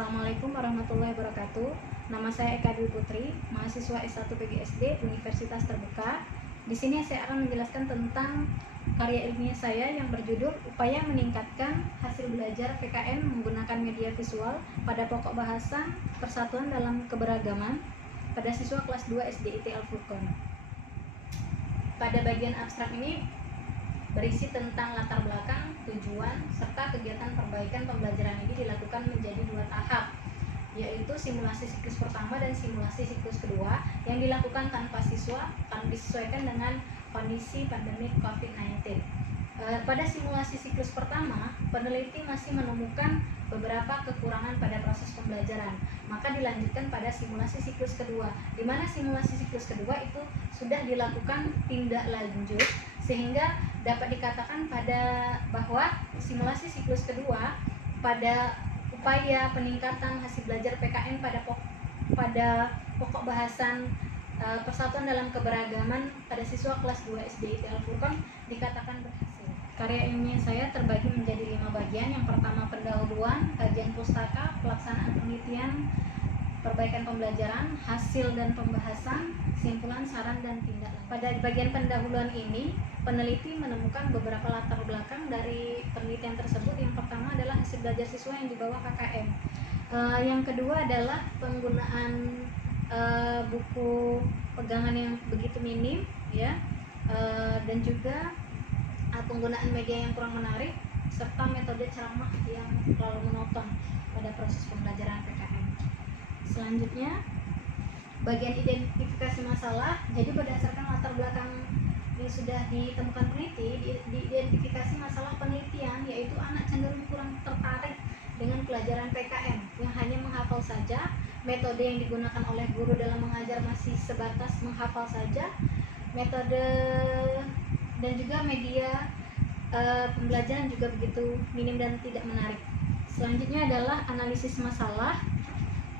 Assalamualaikum warahmatullahi wabarakatuh. Nama saya Eka Dwi Putri, mahasiswa S1 PGSD Universitas Terbuka. Di sini saya akan menjelaskan tentang karya ilmiah saya yang berjudul Upaya Meningkatkan Hasil Belajar PKN Menggunakan Media Visual pada Pokok Bahasa Persatuan dalam Keberagaman pada siswa kelas 2 SDIT Al-Furqon. Pada bagian abstrak ini berisi tentang latar belakang, tujuan, serta kegiatan perbaikan pembelajaran ini dilakukan menjadi 2 tahap, yaitu simulasi siklus pertama dan simulasi siklus kedua yang dilakukan tanpa siswa karena disesuaikan dengan kondisi pandemi COVID-19. Pada simulasi siklus pertama, peneliti masih menemukan beberapa kekurangan pada proses pembelajaran, maka dilanjutkan pada simulasi siklus kedua, di mana simulasi siklus kedua itu sudah dilakukan tindak lanjut sehingga dapat dikatakan bahwa simulasi siklus kedua pada upaya peningkatan hasil belajar PKN pada pokok bahasan Persatuan dalam Keberagaman pada siswa kelas 2 SDIT Al-Furqon dikatakan berhasil. Karya ilmiah saya terbagi menjadi 5 bagian. Yang pertama pendahuluan, kajian pustaka, pelaksanaan penelitian, perbaikan pembelajaran, hasil dan pembahasan, simpulan, saran, dan tindak lanjut. Pada bagian pendahuluan ini, peneliti menemukan beberapa latar belakang dari penelitian tersebut. Yang pertama adalah hasil belajar siswa yang dibawa KKM. Yang kedua adalah penggunaan buku pegangan yang begitu minim, ya, dan juga penggunaan media yang kurang menarik, serta metode ceramah yang terlalu monoton pada proses pembelajaran PKN. Selanjutnya, bagian identifikasi masalah. Jadi berdasarkan latar belakang yang sudah ditemukan peneliti, diidentifikasi masalah penelitian, yaitu anak cenderung kurang tertarik dengan pelajaran PKN yang hanya menghafal saja. Metode yang digunakan oleh guru dalam mengajar masih sebatas menghafal saja. Metode dan juga media pembelajaran juga begitu minim dan tidak menarik. Selanjutnya adalah analisis masalah.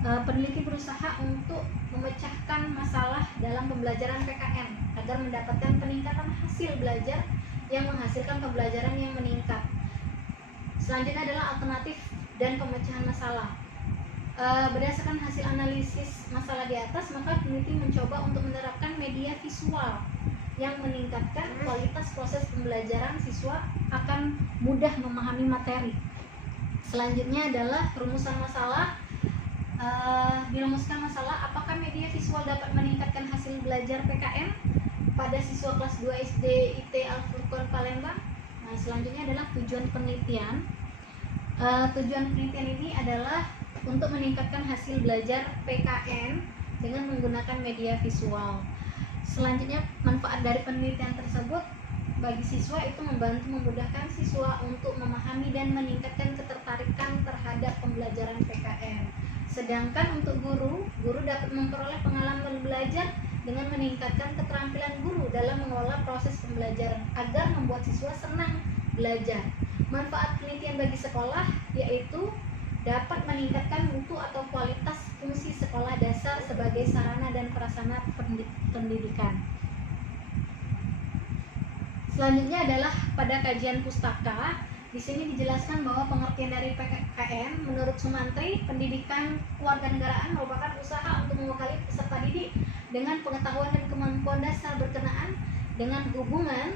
Peneliti berusaha untuk memecahkan masalah dalam pembelajaran PKN agar mendapatkan peningkatan hasil belajar yang menghasilkan pembelajaran yang meningkat. Selanjutnya adalah alternatif dan pemecahan masalah. Berdasarkan hasil analisis masalah di atas, maka peneliti mencoba untuk menerapkan media visual yang meningkatkan kualitas proses pembelajaran siswa akan mudah memahami materi. Selanjutnya adalah rumusan masalah. Dirumuskan masalah apakah media visual dapat meningkatkan hasil belajar PKN pada siswa kelas 2 SDIT Al-Furqon Palembang. Nah, selanjutnya adalah tujuan penelitian. Tujuan penelitian ini adalah untuk meningkatkan hasil belajar PKN dengan menggunakan media visual. Selanjutnya, manfaat dari penelitian tersebut bagi siswa itu membantu memudahkan siswa untuk memahami dan meningkatkan ketertarikan terhadap pembelajaran PKN. Sedangkan untuk guru dapat memperoleh pengalaman belajar dengan meningkatkan keterampilan guru dalam mengelola proses pembelajaran agar membuat siswa senang belajar. Manfaat penelitian bagi sekolah yaitu dapat meningkatkan mutu atau kualitas fungsi sekolah dasar sebagai sarana dan prasarana pendidikan. Selanjutnya adalah pada kajian pustaka. Di sini dijelaskan bahwa pengertian dari PKN menurut Sumantri, pendidikan kewarganegaraan merupakan usaha untuk membekali peserta didik dengan pengetahuan dan kemampuan dasar berkenaan dengan hubungan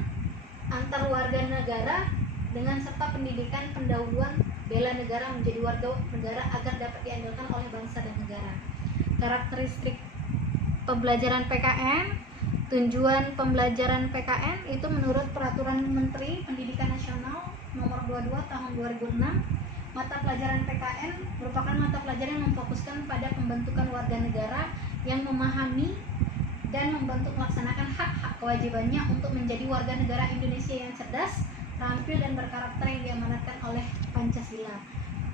antar warga negara dengan serta pendidikan pendahuluan bela negara menjadi warga negara agar dapat diandalkan oleh bangsa dan negara. Karakteristik pembelajaran PKN. Tujuan pembelajaran PKN itu menurut Peraturan Menteri Pendidikan Nasional Nomor 22 Tahun 2006, mata pelajaran PKN merupakan mata pelajaran yang memfokuskan pada pembentukan warga negara yang memahami dan membantu melaksanakan hak-hak kewajibannya untuk menjadi warga negara Indonesia yang cerdas, terampil dan berkarakter yang diamanatkan oleh Pancasila.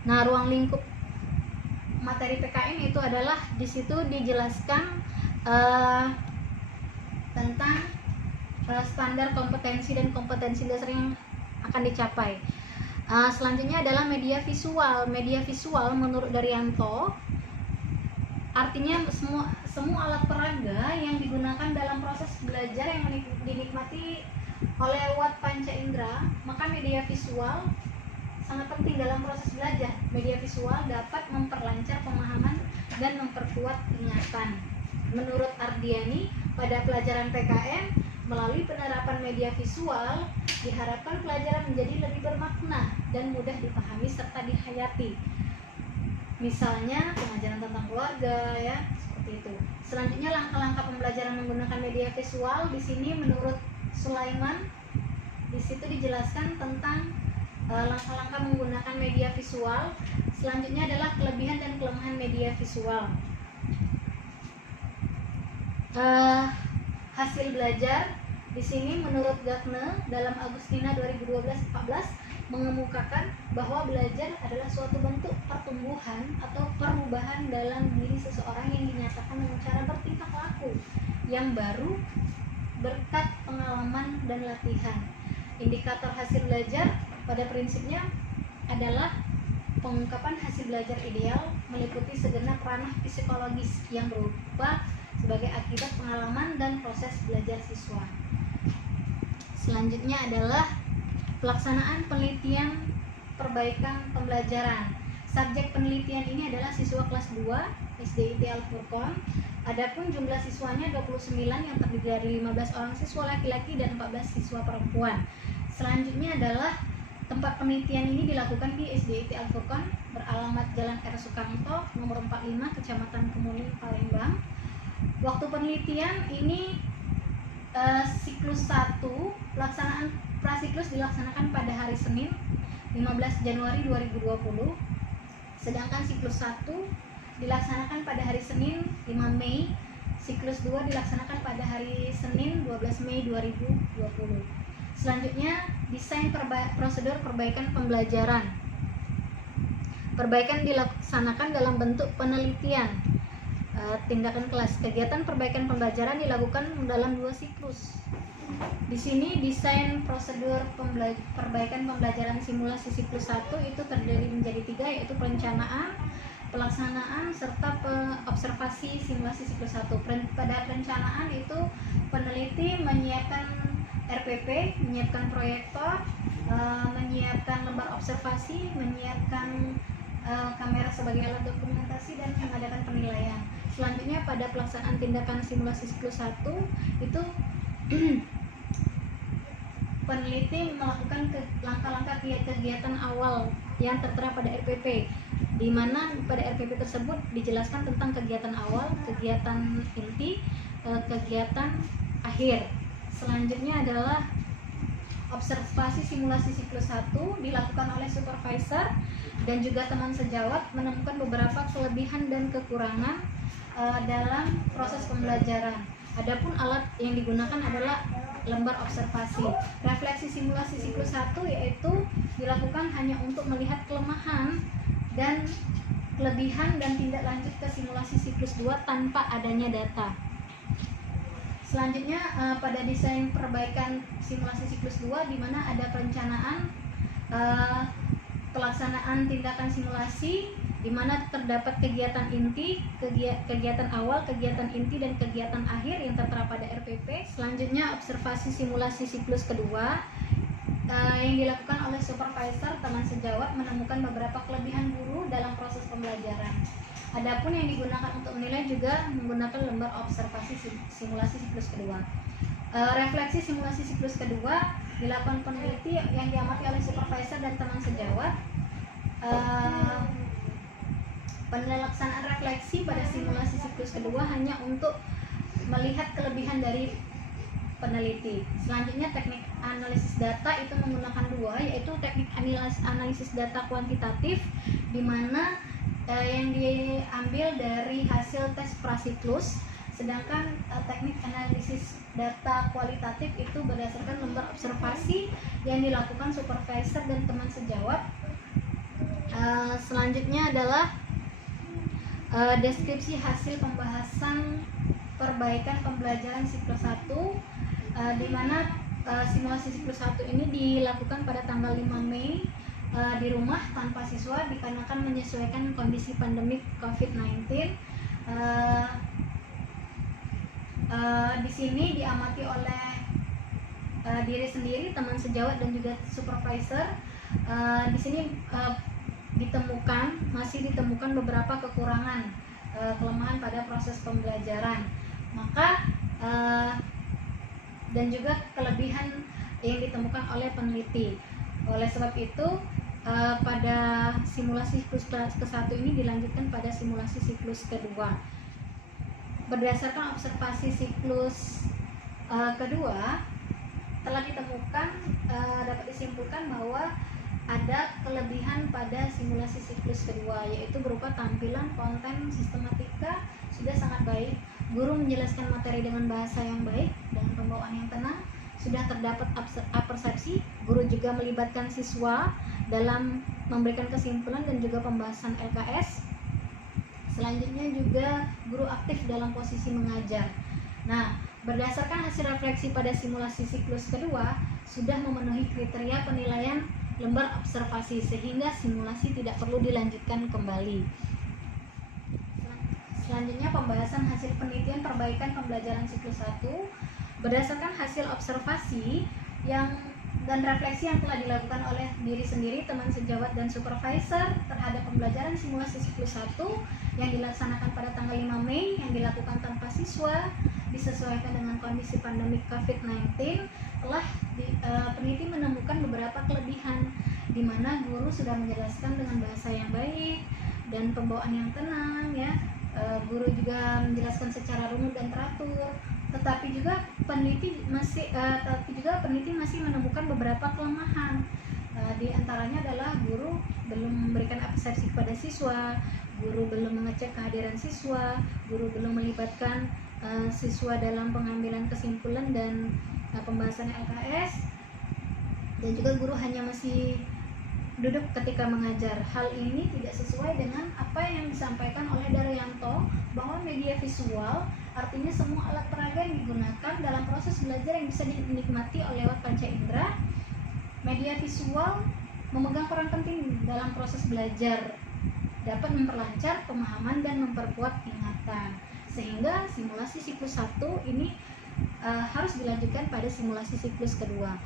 Nah, ruang lingkup materi PKN itu adalah di situ dijelaskan tentang standar kompetensi dan kompetensi dasar yang akan dicapai. Selanjutnya adalah media visual. Media visual menurut Daryanto artinya semua alat peraga yang digunakan dalam proses belajar yang dinikmati oleh lewat panca indera. Maka media visual sangat penting dalam proses belajar. Media visual dapat memperlancar pemahaman dan memperkuat ingatan. Menurut Ardiani, pada pelajaran PKM, melalui penerapan media visual, diharapkan pelajaran menjadi lebih bermakna dan mudah dipahami serta dihayati. Misalnya pengajaran tentang keluarga, ya, seperti itu. Selanjutnya langkah-langkah pembelajaran menggunakan media visual. Di sini menurut Sulaiman, di situ dijelaskan tentang langkah-langkah menggunakan media visual. Selanjutnya adalah kelebihan dan kelemahan media visual. Hasil belajar di sini menurut Gagne dalam Agustina 2012-14 mengemukakan bahwa belajar adalah suatu bentuk pertumbuhan atau perubahan dalam diri seseorang yang dinyatakan dengan cara bertingkah laku yang baru berkat pengalaman dan latihan. Indikator hasil belajar pada prinsipnya adalah pengungkapan hasil belajar ideal meliputi segenap ranah psikologis yang berupa sebagai akibat pengalaman dan proses belajar siswa. Selanjutnya adalah pelaksanaan penelitian perbaikan pembelajaran. Subjek penelitian ini adalah siswa kelas 2 SDIT Al-Furqon. Adapun jumlah siswanya 29 yang terdiri dari 15 orang siswa laki-laki dan 14 siswa perempuan. Selanjutnya adalah tempat penelitian ini dilakukan di SDIT Al-Furqon beralamat Jalan R. Sukamto nomor 45 Kecamatan Kemuning, Palembang. Waktu penelitian ini siklus 1, pelaksanaan prasiklus dilaksanakan pada hari Senin 15 Januari 2020. Sedangkan siklus 1 dilaksanakan pada hari Senin 5 Mei. Siklus 2 dilaksanakan pada hari Senin 12 Mei 2020. Selanjutnya, desain prosedur perbaikan pembelajaran. Perbaikan dilaksanakan dalam bentuk penelitian. Tindakan kelas. Kegiatan perbaikan pembelajaran dilakukan dalam 2 siklus. Di sini desain prosedur perbaikan pembelajaran simulasi siklus 1 itu terdiri menjadi 3, yaitu perencanaan, pelaksanaan, serta observasi simulasi siklus 1. Pada perencanaan itu peneliti menyiapkan RPP, menyiapkan proyektor, menyiapkan lembar observasi, menyiapkan kamera sebagai alat dokumentasi, dan mengadakan penilaian. Selanjutnya pada pelaksanaan tindakan simulasi siklus 1 itu peneliti melakukan langkah-langkah kegiatan awal yang tertera pada RPP, di mana pada RPP tersebut dijelaskan tentang kegiatan awal, kegiatan inti, kegiatan akhir. Selanjutnya adalah observasi simulasi siklus 1 dilakukan oleh supervisor dan juga teman sejawat, menemukan beberapa kelebihan dan kekurangan dalam proses pembelajaran. Adapun alat yang digunakan adalah lembar observasi. Refleksi simulasi siklus 1 yaitu dilakukan hanya untuk melihat kelemahan dan kelebihan dan tindak lanjut ke simulasi siklus 2 tanpa adanya data. Selanjutnya pada desain perbaikan simulasi siklus 2 di mana ada perencanaan, pelaksanaan tindakan simulasi di mana terdapat kegiatan inti, kegiatan awal, kegiatan inti, dan kegiatan akhir yang tertera pada RPP. Selanjutnya observasi simulasi siklus kedua yang dilakukan oleh supervisor teman sejawat, menemukan beberapa kelebihan guru dalam proses pembelajaran. Adapun yang digunakan untuk menilai juga menggunakan lembar observasi simulasi siklus kedua. Refleksi simulasi siklus kedua dilakukan peneliti yang diamati oleh supervisor dan teman sejawat. Pelaksanaan refleksi pada simulasi siklus kedua hanya untuk melihat kelebihan dari peneliti. Selanjutnya teknik analisis data itu menggunakan 2, yaitu teknik analisis data kuantitatif di mana yang diambil dari hasil tes prasiklus, sedangkan teknik analisis data kualitatif itu berdasarkan lembar observasi yang dilakukan supervisor dan teman sejawat. Selanjutnya adalah deskripsi hasil pembahasan perbaikan pembelajaran siklus 1 di mana simulasi siklus 1 ini dilakukan pada tanggal 5 Mei di rumah tanpa siswa dikarenakan menyesuaikan kondisi pandemik COVID-19. Di sini diamati oleh diri sendiri, teman sejawat, dan juga supervisor. di sini masih ditemukan beberapa kekurangan, kelemahan pada proses pembelajaran, maka dan juga kelebihan yang ditemukan oleh peneliti. Oleh sebab itu, pada simulasi siklus ke-1 ini dilanjutkan pada simulasi siklus kedua. Berdasarkan observasi siklus kedua, telah ditemukan, dapat disimpulkan bahwa ada kelebihan pada simulasi siklus kedua, yaitu berupa tampilan konten sistematika sudah sangat baik, guru menjelaskan materi dengan bahasa yang baik, dengan pembawaan yang tenang, sudah terdapat apersepsi, guru juga melibatkan siswa dalam memberikan kesimpulan dan juga pembahasan LKS. Selanjutnya juga guru aktif dalam posisi mengajar. Nah, berdasarkan hasil refleksi pada simulasi siklus kedua, sudah memenuhi kriteria penilaian lembar observasi sehingga simulasi tidak perlu dilanjutkan kembali. Selanjutnya pembahasan hasil penelitian perbaikan pembelajaran siklus 1. Berdasarkan hasil observasi dan refleksi yang telah dilakukan oleh diri sendiri, teman sejawat dan supervisor terhadap pembelajaran simulasi siklus 1 yang dilaksanakan pada tanggal 5 Mei yang dilakukan tanpa siswa disesuaikan dengan kondisi pandemik COVID-19, telah peneliti menemukan beberapa kelebihan di mana guru sudah menjelaskan dengan bahasa yang baik dan pembawaan yang tenang, ya. Guru juga menjelaskan secara runut dan teratur, tetapi juga peneliti masih menemukan beberapa kelemahan. Di antaranya adalah guru belum memberikan apersepsi kepada siswa, guru belum mengecek kehadiran siswa, guru belum melibatkan siswa dalam pengambilan kesimpulan dan pembahasan LKS, dan juga guru hanya masih duduk ketika mengajar. Hal ini tidak sesuai dengan apa yang disampaikan oleh Daryanto, bahwa media visual artinya semua alat peraga yang digunakan dalam proses belajar yang bisa dinikmati lewat panca indera. Media visual memegang peran penting dalam proses belajar, dapat memperlancar pemahaman dan memperkuat ingatan, sehingga simulasi siklus 1 ini harus dilanjutkan pada simulasi siklus kedua.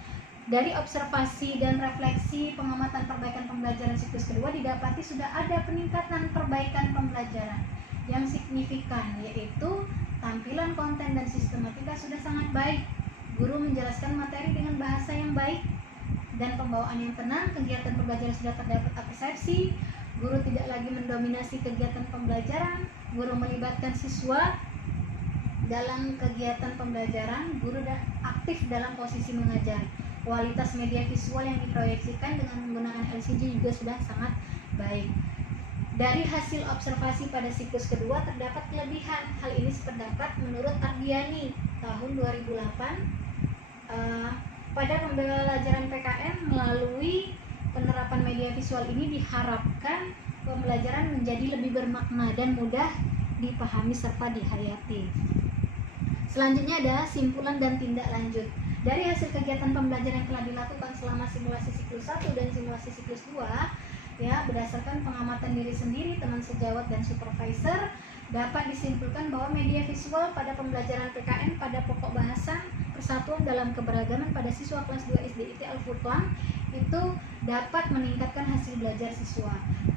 Dari observasi dan refleksi pengamatan perbaikan pembelajaran siklus kedua, didapati sudah ada peningkatan perbaikan pembelajaran yang signifikan, yaitu tampilan konten dan sistematika sudah sangat baik, guru menjelaskan materi dengan bahasa yang baik dan pembawaan yang tenang, kegiatan pembelajaran sudah terdapat apersepsi, guru tidak lagi mendominasi kegiatan pembelajaran, guru melibatkan siswa dalam kegiatan pembelajaran, guru aktif dalam posisi mengajar. Kualitas media visual yang diproyeksikan dengan menggunakan LCD juga sudah sangat baik. Dari hasil observasi pada siklus kedua terdapat kelebihan. Hal ini sependapat menurut Ardiani tahun 2008. Pada pembelajaran PKN melalui penerapan media visual ini diharapkan pembelajaran menjadi lebih bermakna dan mudah dipahami serta dihayati. Selanjutnya ada simpulan dan tindak lanjut. Dari hasil kegiatan pembelajaran yang telah dilakukan selama simulasi siklus 1 dan simulasi siklus 2, ya, berdasarkan pengamatan diri sendiri, teman sejawat dan supervisor, dapat disimpulkan bahwa media visual pada pembelajaran PKN pada pokok bahasan persatuan dalam keberagaman pada siswa kelas 2 SDIT Al-Furqan itu dapat meningkatkan hasil belajar siswa.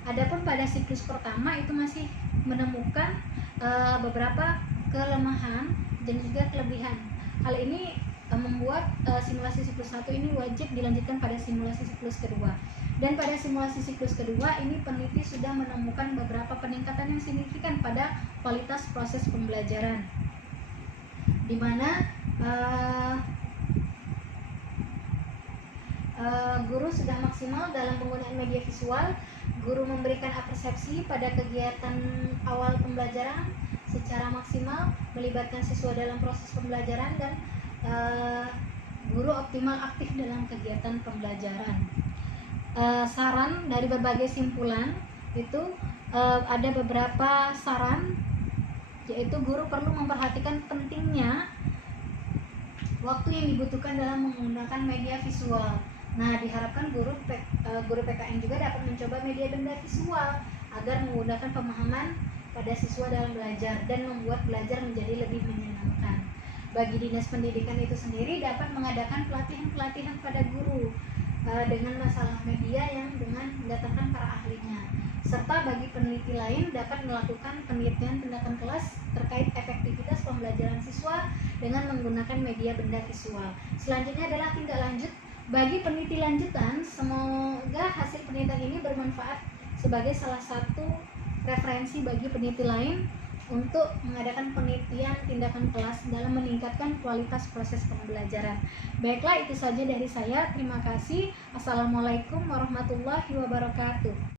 Adapun pada siklus pertama itu masih menemukan beberapa kelemahan dan juga kelebihan. Hal ini membuat simulasi siklus 1 ini wajib dilanjutkan pada simulasi siklus kedua. Dan pada simulasi siklus kedua ini peneliti sudah menemukan beberapa peningkatan yang signifikan pada kualitas proses pembelajaran, di mana guru sudah maksimal dalam penggunaan media visual, guru memberikan apersepsi pada kegiatan awal pembelajaran secara maksimal, melibatkan siswa dalam proses pembelajaran, dan guru optimal aktif dalam kegiatan pembelajaran. Saran dari berbagai simpulan itu ada beberapa saran, yaitu guru perlu memperhatikan pentingnya waktu yang dibutuhkan dalam menggunakan media visual. Nah, diharapkan guru PKN juga dapat mencoba media benda visual agar menggunakan pemahaman pada siswa dalam belajar dan membuat belajar menjadi lebih menyenangkan. Bagi dinas pendidikan itu sendiri dapat mengadakan pelatihan-pelatihan pada guru dengan masalah media yang dengan mendatangkan para ahlinya, serta bagi peneliti lain dapat melakukan penelitian tindakan kelas terkait efektivitas pembelajaran siswa dengan menggunakan media benda visual. Selanjutnya adalah tindak lanjut bagi peneliti lanjutan. Semoga hasil penelitian ini bermanfaat sebagai salah satu referensi bagi peneliti lain untuk mengadakan penelitian tindakan kelas dalam meningkatkan kualitas proses pembelajaran. Baiklah, itu saja dari saya. Terima kasih. Assalamualaikum warahmatullahi wabarakatuh.